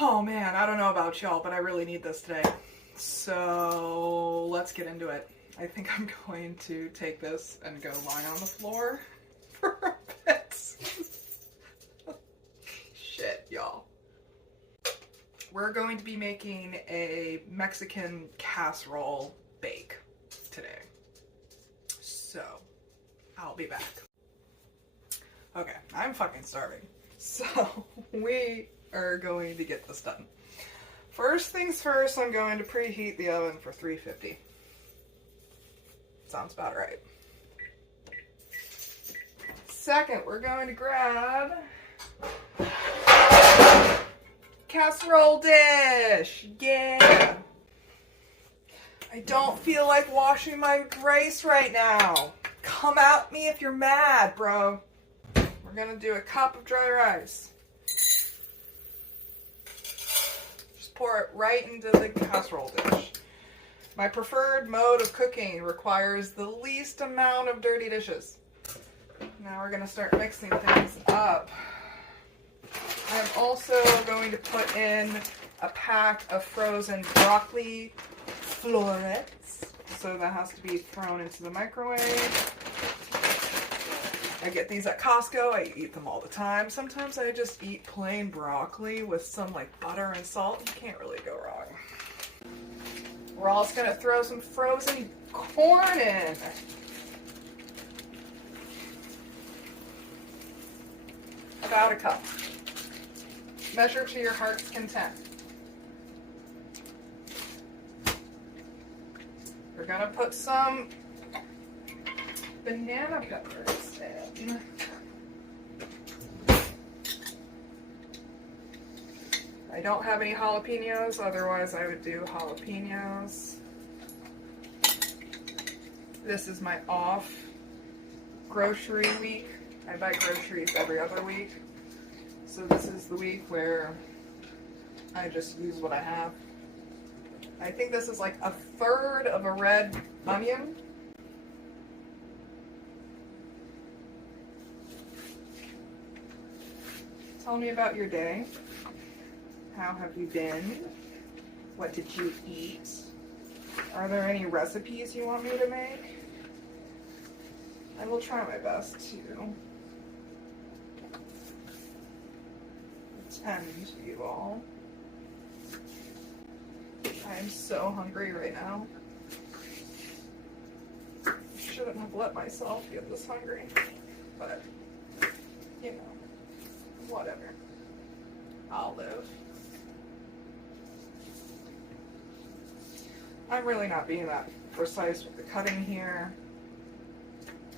Oh man, I don't know about y'all, but I really need this today. So let's get into it. I think I'm going to take this and go lie on the floor for a bit. Shit, y'all. We're going to be making a Mexican casserole bake today. So, I'll be back. Okay, I'm fucking starving. So, we are going to get this done. First things first, I'm going to preheat the oven for 350. Sounds about right. Second, we're going to grab casserole dish. Yeah. I don't feel like washing my rice right now. Come at me if you're mad, bro. We're gonna do a cup of dry rice. Just pour it right into the casserole dish. My preferred mode of cooking requires the least amount of dirty dishes. Now we're gonna start mixing things up. I'm also going to put in a pack of frozen broccoli florets. So that has to be thrown into the microwave. I get these at Costco. I eat them all the time. Sometimes I just eat plain broccoli with some like butter and salt. You can't really go wrong. We're also going to throw some frozen corn in. About a cup. Measure to your heart's content. We're going to put some banana peppers in. I don't have any jalapenos, otherwise I would do jalapenos. This is my off grocery week. I buy groceries every other week. So this is the week where I just use what I have. I think this is like a third of a red onion. Tell me about your day. How have you been? What did you eat? Are there any recipes you want me to make? I will try my best to attend to you all. I am so hungry right now. I shouldn't have let myself get this hungry, but you know, whatever. I'll live. I'm really not being that precise with the cutting here.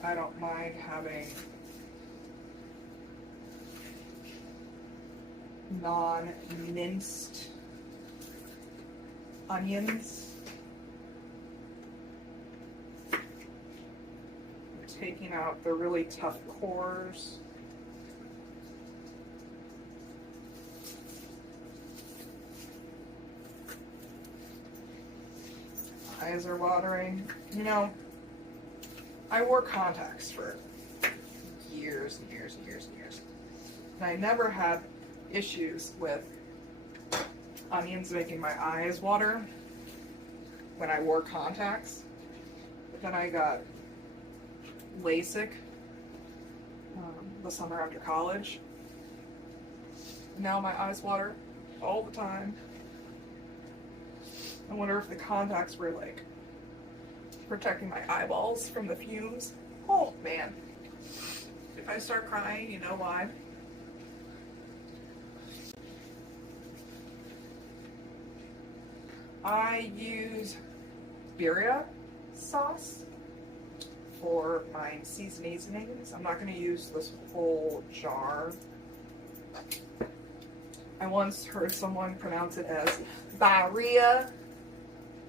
I don't mind having non-minced onions. I'm taking out the really tough cores. Eyes are watering. You know, I wore contacts for years and years and years and years. And I never had issues with onions making my eyes water when I wore contacts. But then I got LASIK the summer after college. Now my eyes water all the time. I wonder if the contacts were like protecting my eyeballs from the fumes. Oh man. If I start crying, you know why. I use birria sauce for my seasonings. I'm not going to use this whole jar. I once heard someone pronounce it as birria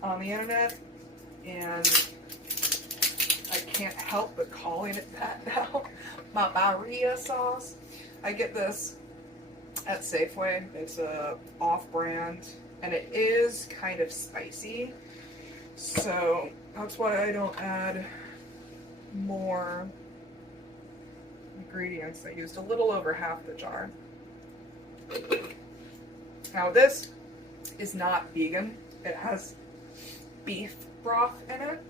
on the internet, and I can't help but calling it that now. My birria sauce. I get this at Safeway. It's a off-brand, and it is kind of spicy, so that's why I don't add more ingredients. I used a little over half the jar. Now this is not vegan. It has beef broth in it,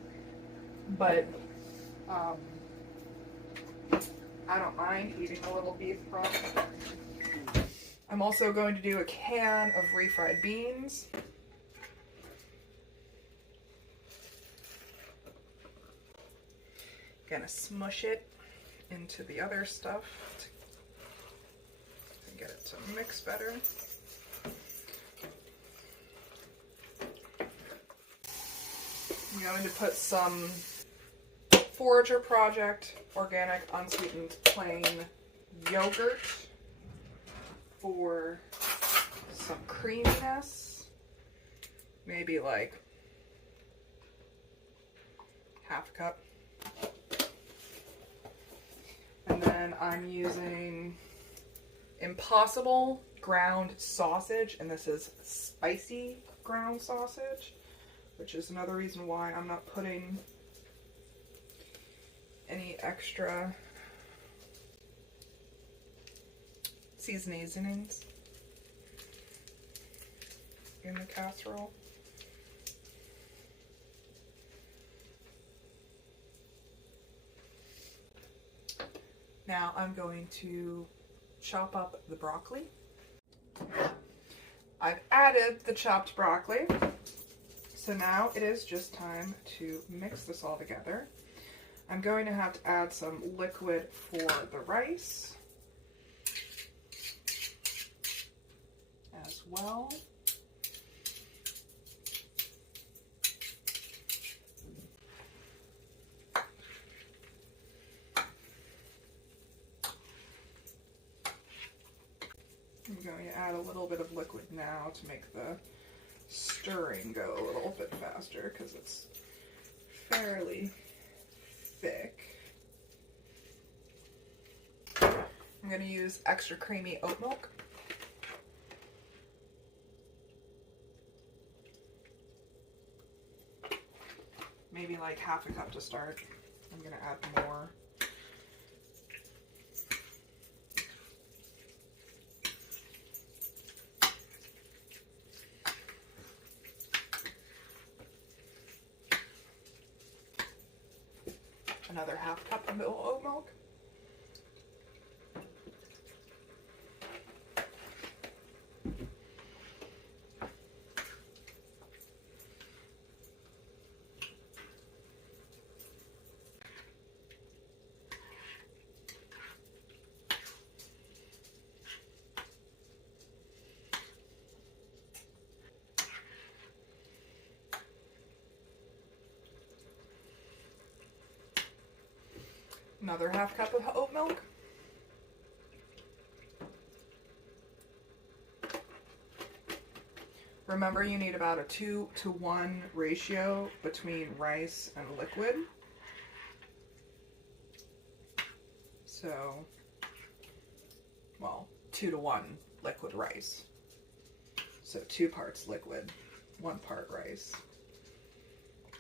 but I don't mind eating a little beef broth. I'm also going to do a can of refried beans. Gonna smush it into the other stuff to get it to mix better. I'm going to put some Forager Project organic unsweetened plain yogurt for some creaminess, maybe like half a cup. And then I'm using Impossible ground sausage, and this is spicy ground sausage, which is another reason why I'm not putting any extra seasonings in the casserole. Now I'm going to chop up the broccoli. I've added the chopped broccoli, so now it is just time to mix this all together. I'm going to have to add some liquid for the rice as well. I'm going to add a little bit of liquid now to make the stirring go a little bit faster because it's fairly thick. I'm going to use extra creamy oat milk. Maybe like half a cup to start. I'm going to add more. Another half cup of oat milk. Another half cup of oat milk. Remember, you need about a 2-to-1 ratio between rice and liquid. So, well, 2-to-1 liquid rice. So 2 parts liquid, 1 part rice.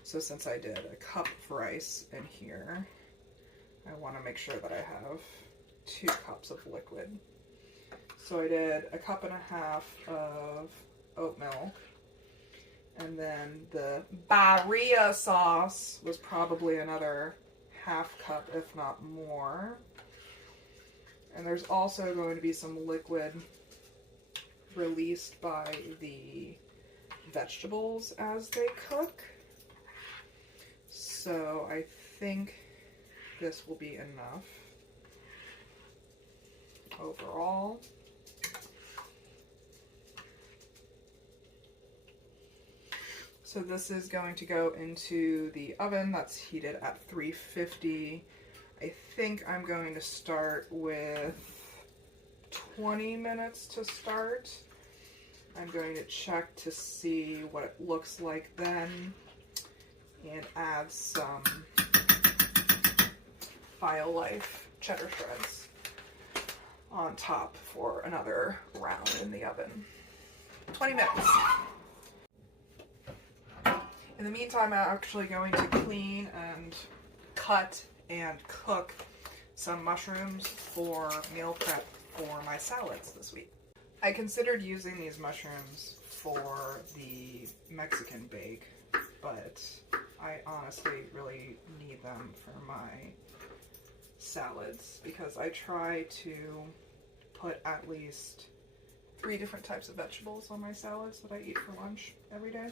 So since I did a cup of rice in here, I want to make sure that I have 2 cups of liquid. So I did a cup and a half of oat milk, and then the barilla sauce was probably another half cup, if not more. And there's also going to be some liquid released by the vegetables as they cook. So I think this will be enough overall. So this is going to go into the oven that's heated at 350. I think I'm going to start with 20 minutes to start. I'm going to check to see what it looks like then and add some File Life cheddar shreds on top for another round in the oven. 20 minutes. In the meantime, I'm actually going to clean and cut and cook some mushrooms for meal prep for my salads this week. I considered using these mushrooms for the Mexican bake, but I honestly really need them for my salads because I try to put at least 3 different types of vegetables on my salads that I eat for lunch every day.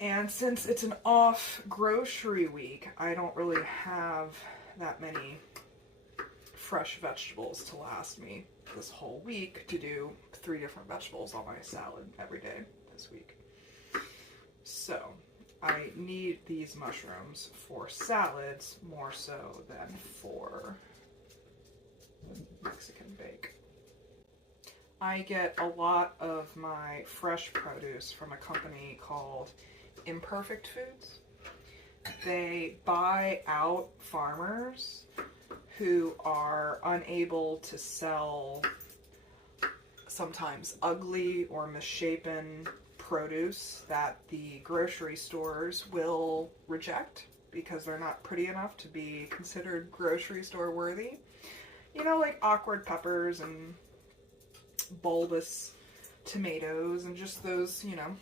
And since it's an off grocery week, I don't really have that many fresh vegetables to last me this whole week to do 3 different vegetables on my salad every day this week. So I need these mushrooms for salads more so than for Mexican bake. I get a lot of my fresh produce from a company called Imperfect Foods. They buy out farmers who are unable to sell sometimes ugly or misshapen produce that the grocery stores will reject because they're not pretty enough to be considered grocery store worthy. You know, like awkward peppers and bulbous tomatoes and just those, you know.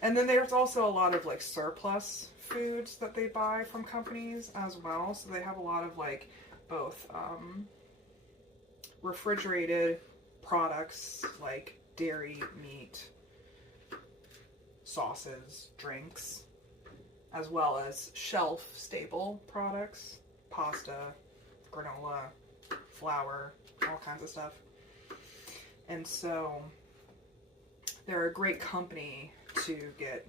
And then there's also a lot of like surplus foods that they buy from companies as well. So they have a lot of like both refrigerated products like dairy, meat, sauces, drinks, as well as shelf stable products, pasta, granola, flour, all kinds of stuff. And so they're a great company to get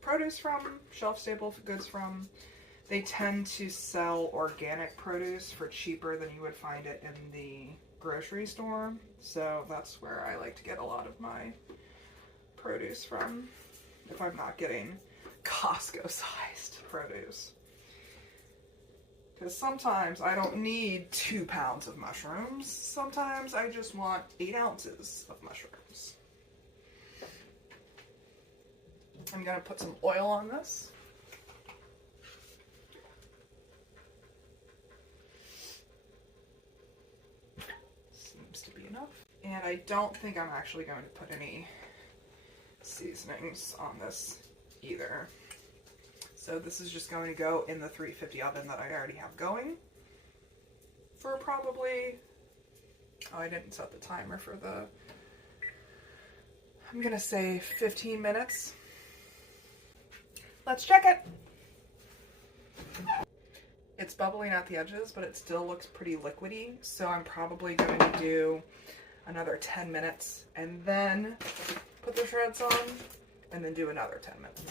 produce from, shelf stable goods from. They tend to sell organic produce for cheaper than you would find it in the grocery store. So that's where I like to get a lot of my produce from if I'm not getting Costco sized produce. Because sometimes I don't need 2 pounds of mushrooms. Sometimes I just want 8 ounces of mushrooms. I'm going to put some oil on this. Seems to be enough. And I don't think I'm actually going to put any seasonings on this either. So this is just going to go in the 350 oven that I already have going for probably, oh, I didn't set the timer for the, I'm going to say 15 minutes. Let's check it. It's bubbling at the edges, but it still looks pretty liquidy. So I'm probably going to do another 10 minutes and then put the shreds on and then do another 10 minutes.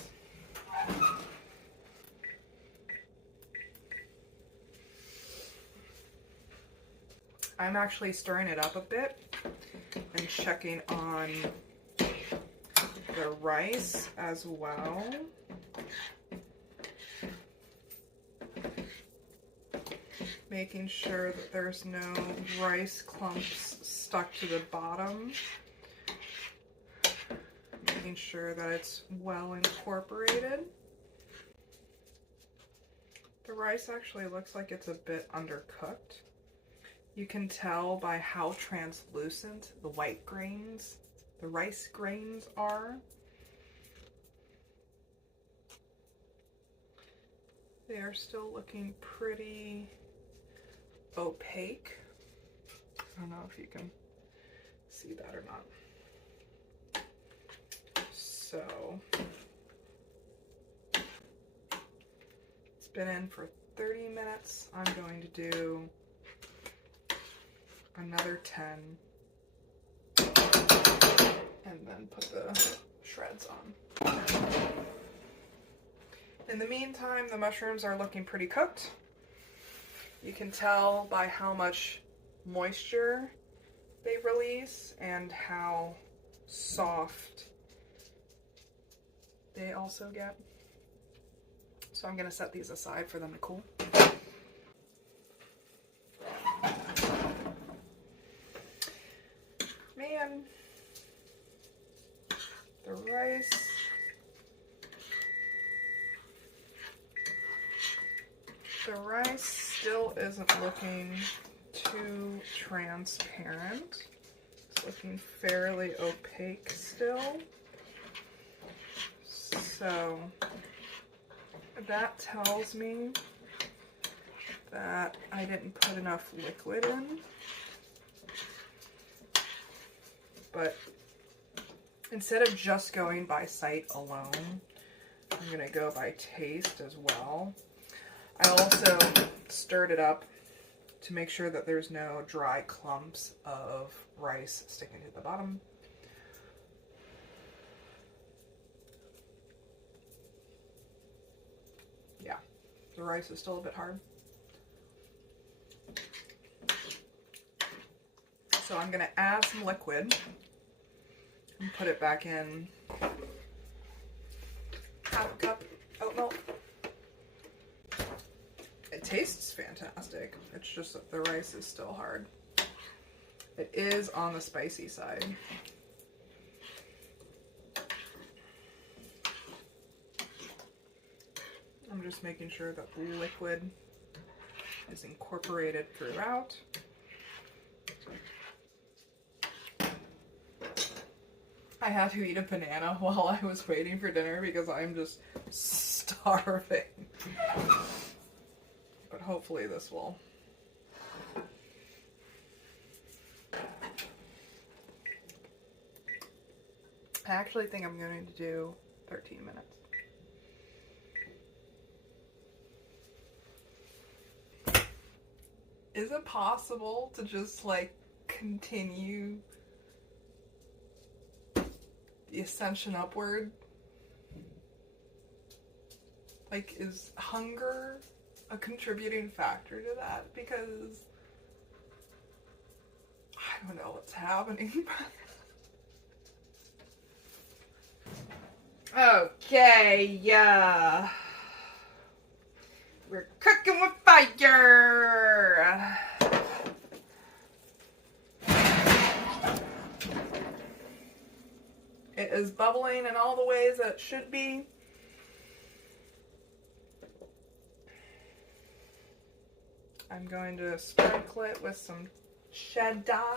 I'm actually stirring it up a bit and checking on the rice as well. Making sure that there's no rice clumps stuck to the bottom. Making sure that it's well incorporated. The rice actually looks like it's a bit undercooked. You can tell by how translucent the white grains, the rice grains are. They are still looking pretty opaque. I don't know if you can see that or not. So it's been in for 30 minutes. I'm going to do another 10 and then put the shreds on. In the meantime, the mushrooms are looking pretty cooked. You can tell by how much moisture they release and how soft they also get. So I'm going to set these aside for them to cool. Man, the rice. The rice still isn't looking too transparent. It's looking fairly opaque still. So that tells me that I didn't put enough liquid in. But instead of just going by sight alone, I'm gonna go by taste as well. I also stirred it up to make sure that there's no dry clumps of rice sticking to the bottom. Yeah, the rice is still a bit hard. So I'm gonna add some liquid and put it back in. Half a cup oat milk. It tastes fantastic. It's just that the rice is still hard. It is on the spicy side. I'm just making sure that the liquid is incorporated throughout. I had to eat a banana while I was waiting for dinner because I'm just starving. But hopefully this will. I actually think I'm going to do 13 minutes. Is it possible to just like continue the ascension upward? Like, is hunger a contributing factor to that? Because I don't know what's happening. Okay, yeah. We're cooking with fire. It is bubbling in all the ways that it should be. I'm going to sprinkle it with some cheddar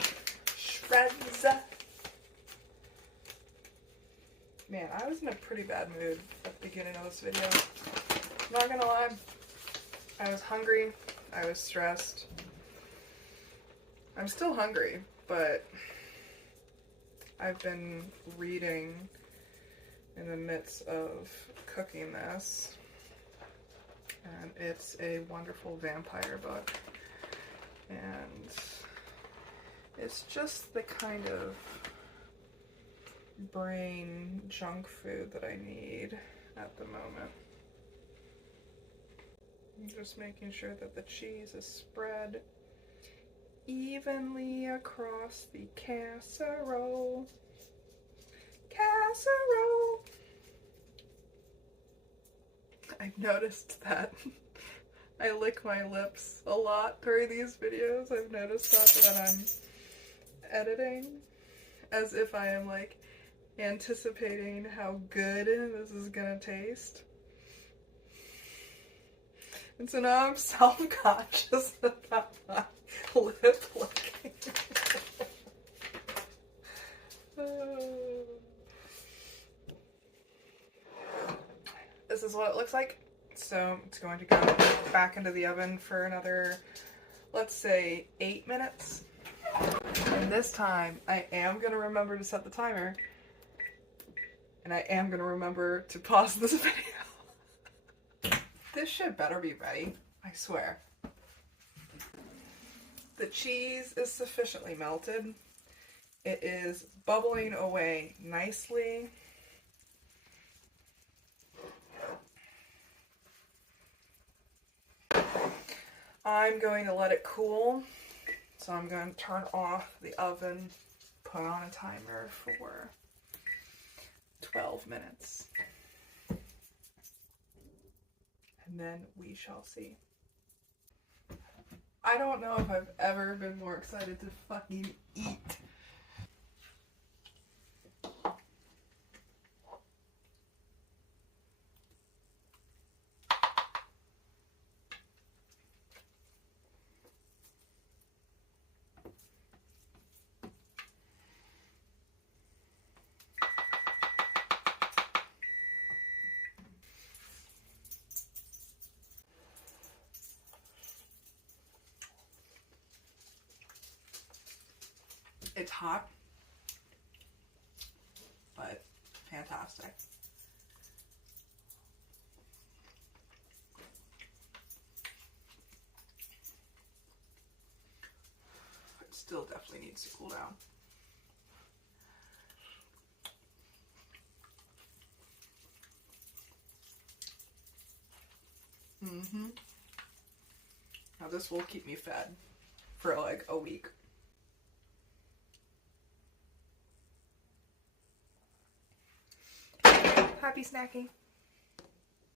shreds. Man, I was in a pretty bad mood at the beginning of this video. I'm not gonna lie. I was hungry. I was stressed. I'm still hungry, but I've been reading in the midst of cooking this. And it's a wonderful vampire book. And it's just the kind of brain junk food that I need at the moment. I'm just making sure that the cheese is spread evenly across the casserole. Casserole! I've noticed that I lick my lips a lot during these videos. I've noticed that when I'm editing, as if I am like anticipating how good this is gonna taste. And so now I'm self-conscious about my lip licking. This is what it looks like. So it's going to go back into the oven for another, let's say, 8 minutes. And this time, I am going to remember to set the timer. And I am going to remember to pause this video. This shit better be ready, I swear. The cheese is sufficiently melted. It is bubbling away nicely. I'm going to let it cool. So I'm going to turn off the oven, put on a timer for 12 minutes. And then we shall see. I don't know if I've ever been more excited to fucking eat. It's hot, but fantastic. It still definitely needs to cool down. Now this will keep me fed for like a week. Happy snacking.